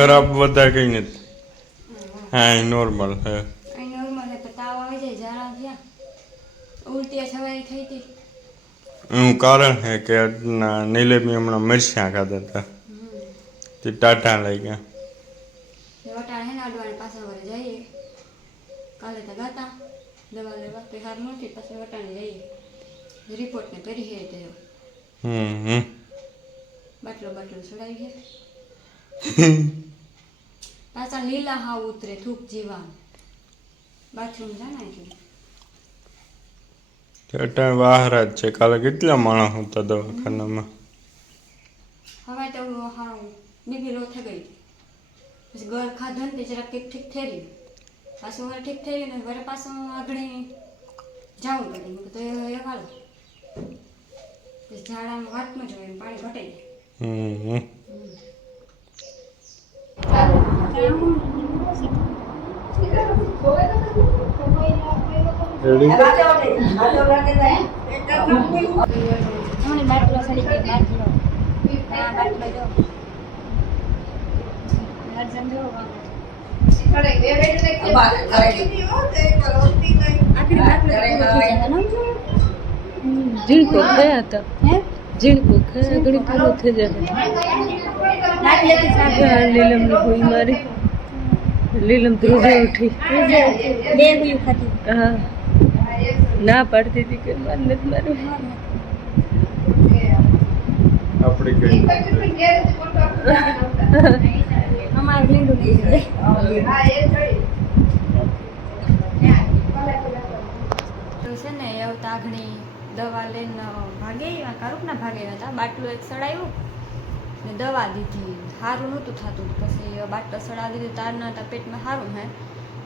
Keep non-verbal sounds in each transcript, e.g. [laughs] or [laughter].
ખરાબ બધા કઈ નથી. હા નોર્મલ હે એનું કારણ છે કે નીલેમી હમણાં મરચાં ખાધા હતા. તે ટાટા લઈ ગયા. એ ને પાછા કાલે તો ગાતા. દવા લેવા તો હાર નથી પછી વટાણે જઈએ રિપોર્ટને કરી હે તો હમ હમ. બાટલો બાટલો છોડાવી છે [laughs] પાછા લીલા હાવ ઉતરે થૂક જીવા બાથરૂમ એટલે ટાટા બહાર જ છે. કાલે કેટલા માણસ હતા દવાખાનામાં? હવે તો હા બીબી લો થઈ ગઈ. પછી ઘર ખાધો ને તે જરાક ઠીક ઠીક થઈ રહ્યું. પાછું હવે ઠીક થઈ ગયું ને વરે પાછું આગળ જાવું પડે મેં તો એ હાલો. પછી ઝાડામાં વાતમાં જોયું. પાણી ઘટે હમ હમ રેડી હમણાં બાટલો સડી ગઈ બાટલો હા બાટલો જો અર્જન જો આખરી બાટલો પૂરો થઈ જાય ને ઝીણકો ગયા હતા હે ઝીણકો ગયા ઘડી પૂરો થઈ જાય લીલમ ને કોઈ મારી લીલમ ધ્રુજે ઉઠી બે હા ના પાડતી હતી કે માર નથી મારું આપણે કઈ અમારે લીંડું લીધું તો છે ને તાઘણી દવા લઈને ભાગે એવા કારુકના ભાગે હતા. બાટલું એક સડાયું ને દવા દીધી. સારું નહોતું થતું. પછી બાટલો સડાવી દીધું. તારના હતા પેટમાં સારું હે.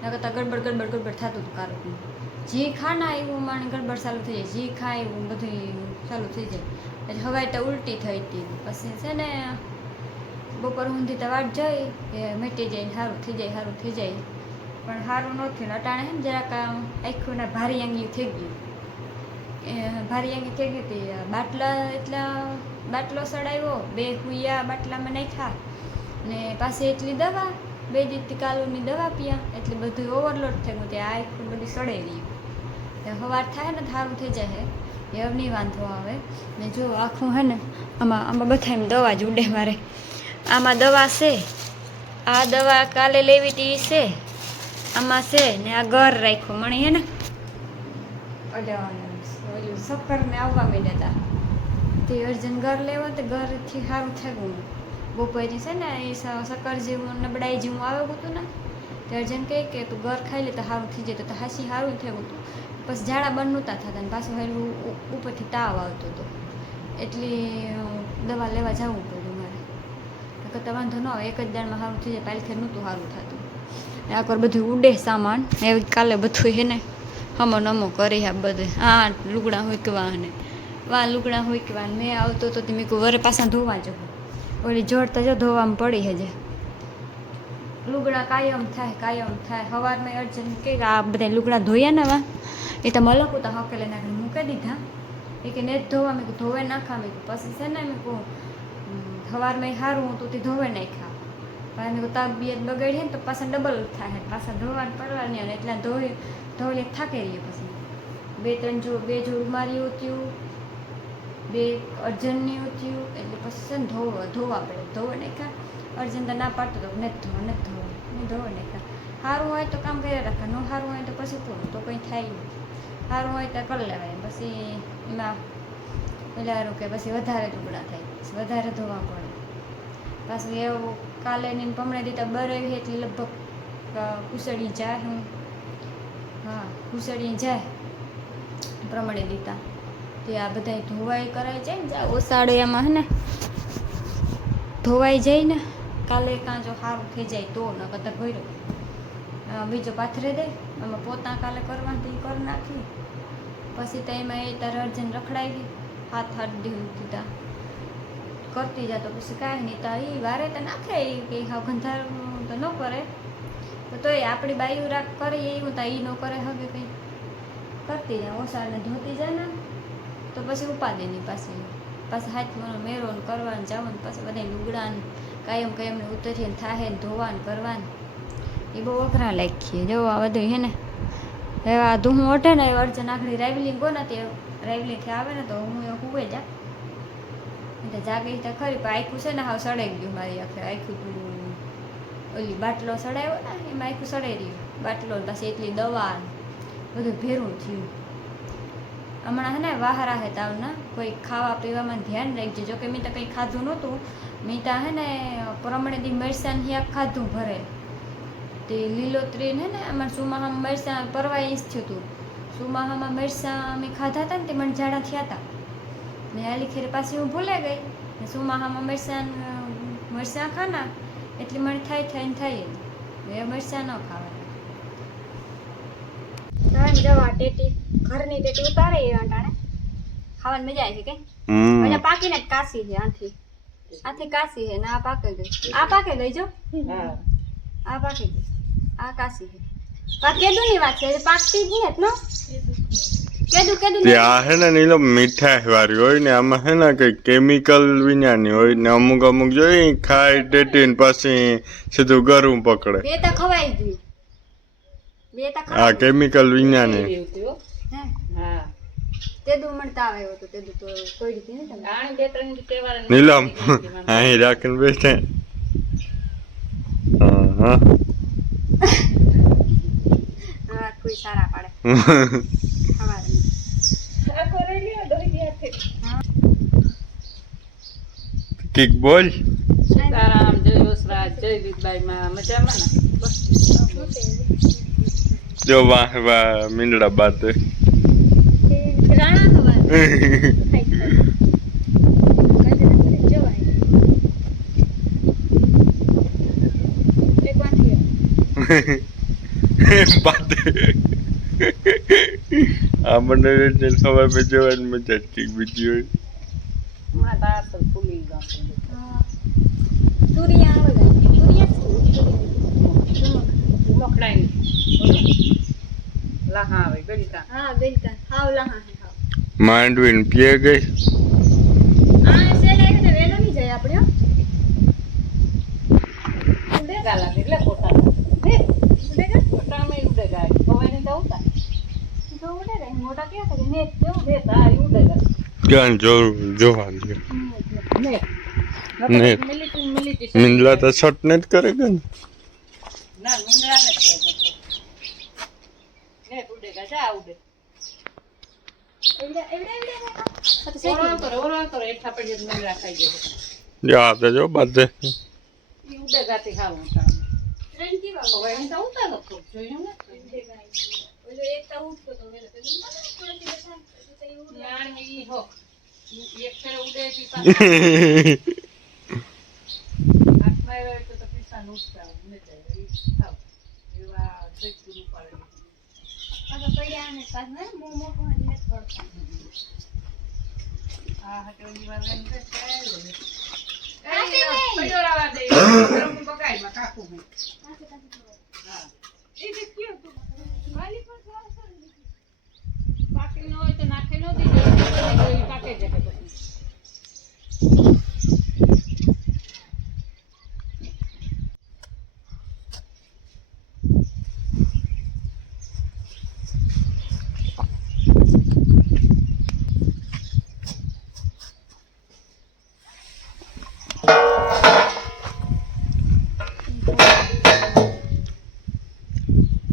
ન કરતાં ગડબડ ગડબડ ગડબડ થતું હતું કારુકનું. જી ખાના એવું માણે ગડબડ ચાલુ થઈ જાય, જે ખાય એવું બધું ચાલુ થઈ જાય. એટલે હવાઈ તો ઉલટી થઈ હતી. પછી છે ને બપોર ઊંધી તો વાટ જાય કે મટી જાય સારું થઈ જાય સારું થઈ જાય. પણ સારું ન થયું અટાણે ને જરાક આખું ને ભારી આંગી થઈ ગયું ભારી આંગી થઈ ગઈ હતી. બાટલા એટલા, બાટલો સડાવ્યો, બે હુયા બાટલામાં નાખ્યા. ને પાસે એટલી દવા, બે દીધી કાલુની દવા પીયા. એટલે બધું ઓવરલોડ થઈ ગયું. ત્યાં આખું બધું સડાઈ રહ્યું. એ સવાર થાય ને સારું થઈ જાય એ નહીં વાંધો આવે. ને જો આખું હે ને આમાં આમાં બધા એમ દવા જ ઉડે મારે. આમાં દવા છે. આ દવા કાલે લેવી હતી છે. આમાં છે ને આ ઘર રાખ્યો મણી હે ને. ઓલા ઓલું શક્કર ને આવવા માંડ્યા હતા તે અર્જન ઘર લેવો તો ઘરથી સારું થઈ ગયું બપોરે છે ને એ સ- શક્કર જેવું નબળાઈ જેવું આવે હતું ને. તે જેમ કહે કે તું ઘર ખાઈ લે તો સારું થઈ જાય તો હાસી સારું થયું હતું. પછી ઝાડા બંધ નહોતા થતા ને પાછું હેલું ઉપરથી તાવ આવતો હતો. એટલી દવા લેવા જવું પડ્યું મારે. તો વાંધો ન આવે, એક જ દાણમાં સારું થઈ જાય પાલખે નહોતું સારું થતું. આકર બધું ઉડે સામાન એ કાલે બધું હે ને, હમો નમો કરી આ બધે. આ લુગડા હોઈકવા ને, વા લુગડા હોઈકવા મેં આવતો તે મેં કહું વરે પાછા ધોવા જવું ઓલી જોડતા જો ધોવામાં પડી હજે લુગડા કાયમ થાય કાયમ થાય. સવારમાં અર્જન કે આ બધા લુગડા ધોયા ને એ તો મલકું તો હકેલે નાખીને મૂકી દીધા. એ કે ને ધોવા, મેં ધોવે નાખા, મેં પછી છે ને, મેં કહું સવારમાં સારું હતું તે ધોવે નાખ્યા. પણ મેં તબિયત બગડી ને તો પાછા ડબલ થાય પાછા ધોવા પડવાની અને એટલા ધોઈ ધોઈ થાકે રહીએ પછી. બે, ત્રણ જો, બે જોડ મારી ઉત્યું બે અર્જનની ઉત્યું એટલે પછી છે ને ધોવા ધોવા પડે, ધોવા નાખ્યા. અર્જન તો ના પાડતો તો ને ધો ને ધો ને ધોવા ને સારું હોય તો કામ કર્યા રાખે, ન સારું હોય તો પછી પૂરું, તો કંઈ થાય નહીં. સારું હોય તો કરી લેવાય. પછી એમાં પેલા કે પછી વધારે ટુકડા થાય વધારે ધોવા પડે. પાછું એવું કાલે ને પમણે દીધા બરાવી એટલે લગભગ ઉસળી જાય હું. હા કુસળી જાય પ્રમાણે દીધા. તે આ બધા ધોવાઈ કરાય જાય ને ઓસાડો એમાં હે ને. ધોવાઈ જાય ને. કાલે કાં જો સારું થઈ જાય તો ન કદાચ ભર્યો. બીજો પાથરે દે, અમે પોતા કાલે કરવાથી કરી નાખી. પછી તો એમાં એ તારે અર્જન રખડાવી હાથ હાથ દીધું દીધા કરતી જાતો પછી કાંઈ નહીં તો. એ વારે તો નાખે એ કે હાવ ગંધાર તો ન કરે. તો તોય આપણી બાયું રાખ કરે એવું તો એ ન કરે હવે કંઈ. કરતી જાય ઓસાળને ધોતી જાય ને. તો પછી ઉપાદેની પાસે પાછી હાથમાં મેરો ને કરવાનું જવાનું પછી બધા લુગડા ને કાયમ કાયમ ને ઉતરીને થાહે ને ધોવાને કરવાને. એ બહુ અઘરા લાગીએ જો આ બધું હે ને. હવે આ ધૂમ ઓઢે ને અર્જન આખડી રાયવલિંગ ગો ને તે રાયવલિંગથી આવે ને તો હું એ હુવે જા. એટલે જાગી તો ખરી, પણ આખું છે ને, હાવ સડાઈ ગયું મારી આખે. આખું ઓલી બાટલો સડાયો ને, એમાં આખું સડાઈ રહ્યું. બાટલો પાસે એટલી દવા બધું ભેરું થયું. હમણાં હે ને, વાહરા હતા તાવના, કોઈ ખાવા પીવામાં ધ્યાન રાખજો. જો કે મેં તો કંઈ ખાધું નહોતું મેં હે ને પ્રમાણે દી મરસાં હિયાક ખાધું ભરે. તે લીલોતરી ને ને અમારે સુમાહામાં મરસાં પરવા ઈ થયું હતું સુમાહામાં મરસાં અમે ખાધા હતા ને તે મને ઝાડા થયા હતા ને આલી ખેર પાછી હું ભૂલે ગઈ. ને સુમાહામાં મરસાં મરસાં ખાના એટલે મને થાય થાય ને થાય એ મરસાં ન ખાવા ત્રણ જવા ટેટી ઘરની ટેટી ઉતારે એ અંટાણે. ખાવાની મજા આવી છે કે? હમ. પછી પાકીને જ કાશી છે આથી. આથી કાસી હે ને આ પાકે ગઈ આ પાકે ગઈ જો આ પાકે ગઈ આ કાસી હે. કેદું ની વાત છે પાકતી જ નહીં નો? કેદું કેદું આ હે ને નીલો મીઠાઈ વાળી હોય ને આમાં હે ને કઈ કેમિકલ વિનાની હોય ને અમુક અમુક જોઈ ખાઈ ટેટી ને પછી સીધું ગરમ પકડે. બે તો ખવાઈ ગઈ બે તો આ કેમિકલ વિનાની. હે. નીલમ. અહીં રાખીને બેસે. [laughs] કિક બોલ. સીતારામ જય વસરાજ જય રીતબાઈ માં મજામાં ને? જો વાહ વાહ મીંડડા બાત આ મનોરંજન સવાર પે જોવાની મજા જ બીજી હોય હમણાં તો ભૂલી ગયું મકડાઈ આવે ગળીતા માંડવીને પીએ આવે ઉડેગા હા એટલે ખોટા ખોટામાં ઉડેગા ખવાઈને તો ઉતા ને તારી ઉડેગા. ક્યાં જો જોવાનું છે ને ને. મિલિટરી મિલિટરી મીંડલા તો છટ ને જ કરે કે ને ના મિંદરા ને ને જા ઉડે કરો એઠા પડી મિંદરા ખાઈ જાય જો [laughs] આ તો જો બધે. ઉડે કાકું હું હા પાકી ન હોય તો નાખે ન દીધો પાકે જાય પછી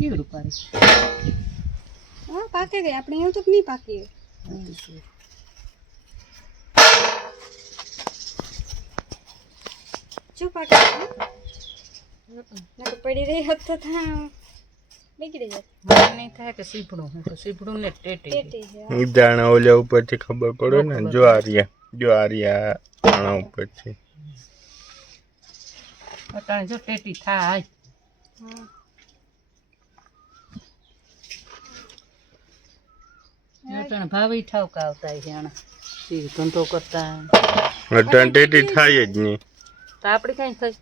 કેવડું પાડે પાકે ગઈ આપણે એવું તો નહીં પાકી શું પાકે નકર પડી રહી હોત તો થા બીગડી જાત. મને નહીં થાય કે સીપડું. હું તો સીપડું ને ટેટી પેટી છે દાણા ઓલા ઉપરથી ખબર પડે ને જો આ રહ્યા જો આ રહ્યા દાણા ઉપરથી. અટાણે જો ટેટી થાય. હા. અટાણે ભાવી ઠાવકા આવતા છે આણા ઈ ધંધો કરતા અટાણ ટેટી થાય જ નહીં. તો આપણે કઈ થાય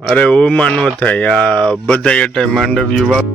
અરે ઓમાં ન થાય. આ બધા અટાઈ માંડવ્યું વાપ